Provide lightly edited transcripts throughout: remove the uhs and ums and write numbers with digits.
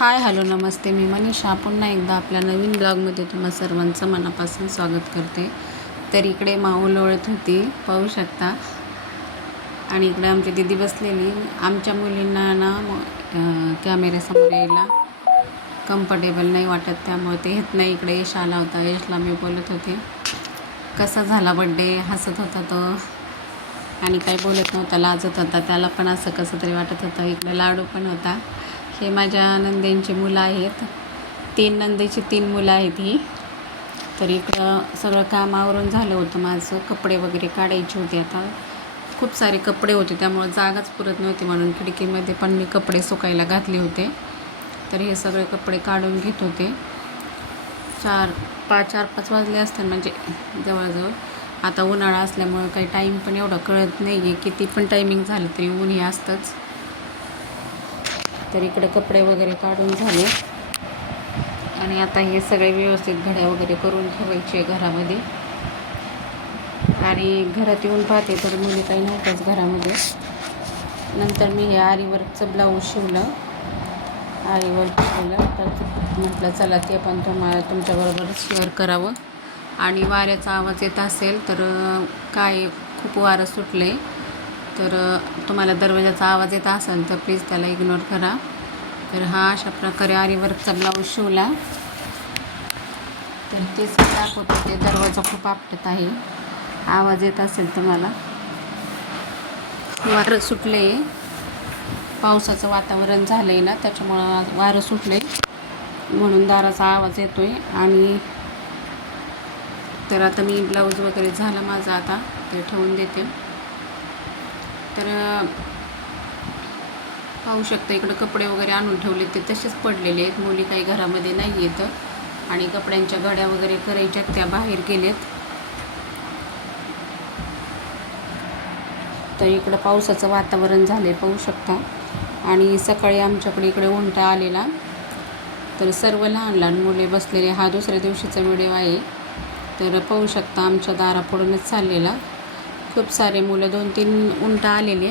Hi hello नमस्ते. मी मनीषा पुन्हा एकदा आपल्या नवीन ब्लॉगमध्ये तुम्हा सर्वांचं मनापासून स्वागत करते. तर इकडे माऊ लोळत होती, पाहू शकता. आणि इकडे आमची दीदी बसलेली. आमच्या मुलींना ना कॅमेऱ्यासमोर यायला कम्फर्टेबल नाही वाटत, त्यामुळे ते येत नाही. इकडे यश आला होता. यशला मी बोलत होते कसा झाला बड्डे, हसत होता तो आणि काही बोलत नव्हता, लाजत होता. त्याला पण असं कसं तरी वाटत होतं. इकडे लाडू पण होता. हे माझ्या नंदेंची मुलं आहेत. 3 नंदेची 3 मुलं आहेत ही. तर इकडं सगळं काम आवरून झालं होतं माझं. कपडे वगैरे काढायचे होते. आता खूप सारे कपडे होते, त्यामुळे जागाच पुरत नव्हती, म्हणून खिडकीमध्ये पण मी कपडे सुकायला घातले होते. तर हे सगळे कपडे काढून घेत होते. 4-5 वाजले असतात, म्हणजे जवळजवळ. आता उन्हाळा असल्यामुळं काही टाईम पण एवढं कळत नाही आहे. किती पण टायमिंग झालं तरी ऊन हे असतंच. तर इकडे कपडे वगैरे काढून झाले आणि आता हे सगळे व्यवस्थित घड्या वगैरे करून ठेवायचे घरामध्ये. आणि घरात येऊन पाहते तर मुली काही नव्हत्याच घरामध्ये. नंतर मी हे आरीवर्कचं ब्लाऊज शिवलं. तर म्हटलं चला ते पण तुमच्याबरोबर शेअर करावं. आणि वाऱ्याचा आवाज येत असेल तर काय, खूप वारं सुटलं आहे. तर तुम्हाला दरवाजाचा आवाज येत असेल तर प्लीज त्याला इग्नोर करा. तर हा अशा प्रकारे आरीवर्कचा ब्लाऊज शिवला. तर तेच दाखवत होते. दरवाजा खूप आपटत आहे, आवाज येत असेल तुम्हाला. वारं सुटले, पावसाचं वातावरण झालं आहे ना, त्याच्यामुळं वारं सुटले म्हणून दाराचा आवाज येतो आहे. आणि तर आता मी ब्लाऊज वगैरे झाला माझा, आता ते ठेवून देते. तर पाहू शकता इकडं कपडे वगैरे आणून ठेवले, ते तसेच पडलेले आहेत. मुली काही घरामध्ये नाही येत. आणि कपड्यांच्या घड्या वगैरे करायच्या त्या बाहेर गेलेत. तर इकडं पावसाचं वातावरण झालं, पाहू शकता. आणि सकाळी आमच्याकडे इकडे उंटा आलेला. तर सर्व लहान लहान मुले बसलेले. हा दुसऱ्या दिवशीचा व्हिडिओ आहे. तर पाहू शकता आमच्या दारापुढूनच चाललेला. खूप सारे मुलं, 2-3 उंटा आलेले.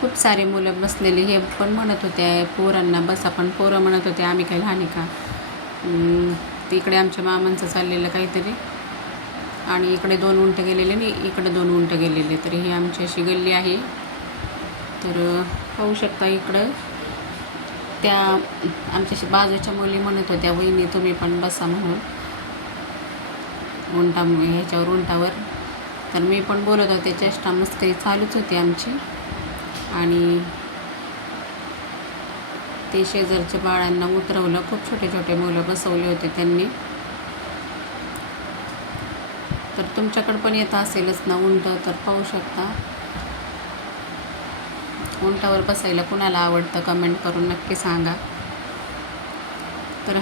खूप सारे मुलं बसलेले. हे पण म्हणत होते पोरांना बसा, पण पोरं म्हणत होते आम्ही काही लहान आहे का. तिकडे आमच्या मामांचं चाललेलं काहीतरी. आणि इकडे 2 उंट गेलेले आणि इकडे 2 उंट गेलेले. तर ही आमची अशी गल्ली आहे. तर पाहू शकता इकडं त्या आमच्या बाजूच्या मुली म्हणत होत्या वहिनी तुम्ही पण बसा म्हणून उंटावर. तर मी पण बोलत होते, चेष्टा मस्करी चालूच होती आमची. आणि ते शेजारच्या बाळांना उतरवलं. खूप छोटे छोटे मुलं बसवले होते त्यांनी. तर तुमच्याकडं पण येत असेलच ना उंट, तर पाहू शकता. उंटावर बसायला कुणाला आवडतं कमेंट करून नक्की सांगा. तर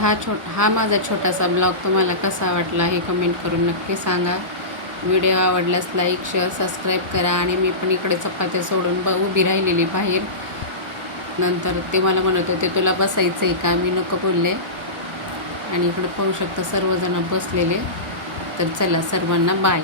हा माझा छोटासा ब्लॉग तुम्हाला कसा वाटला हे कमेंट करून नक्की सांगा. व्हिडिओ आवडल्यास लाईक, शेअर, सबस्क्राईब करा. आणि मी पण इकडे चपात्या सोडून उभी राहिलेली बाहेर. नंतर ते मला म्हणत होते तुला बसायचं आहे का, मी नको बोलले. आणि इकडं पाहू शकता सर्वजण बसलेले. तर चला सर्वांना बाय.